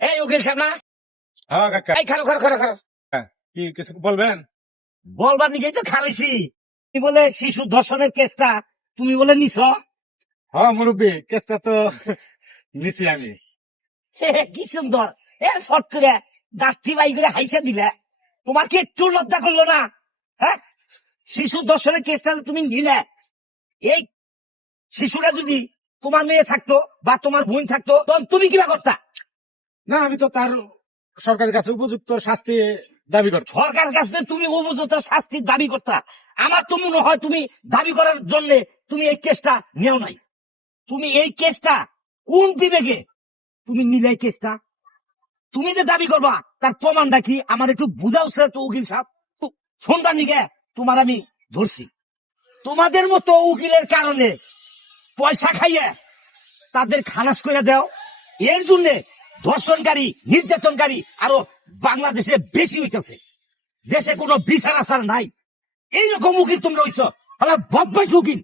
এই উকিল সাহেব না, হ্যাঁ কাকা, এই খারো খারো খারো খারো, কি কিছু বলবেন? বলবার নিকেই তো খারাইছি। তুমি বলে শিশু ধর্ষণের কেসটা তুমি বলে নিছ। হ্যাঁ মুরব্বী, কেসটা তো নিছি আমি। কি সুন্দর, এর ফট করে দাঁতটি বাই করে হাইসা দিলে। তোমার কি একটু লজ্জা করলো না? হ্যাঁ, শিশু ধর্ষণের কেসটা তুমি নিলে। এই শিশুরা যদি তোমার মেয়ে থাকতো বা তোমার বোন থাকতো তখন তুমি কিবা করতা? না, আমি তো তার সরকারের কাছে উপযুক্ত শাস্তি দাবি করছি। সরকার কাছে তুমি উপযুক্ত শাস্তির দাবি করতা। আমার তো মনে হয় তুমি দাবি করার জন্য তুমি এই কেসটা নেও নাই। তুমি এই কেসটা কোন বিবেকে তুমি নিলে এই কেসটা? তুমি যে দাবি করবা তার প্রমাণটা কি আমার একটু বুঝাও তো উকিল সাহেব। সন্ধ্যার নিকে তোমার আমি ধরছি। তোমাদের মতো উকিলের কারণে পয়সা খাইয়ে তাদের খালাস করে দাও। এর জন্য ধর্ষণকারী নির্যাতনকারী আরো বাংলাদেশে বেশি হইতেছে। দেশে কোনো বিচার আচার নাই। এইরকম উকিল তোমরা হইছ, বদমাইশ উকিল।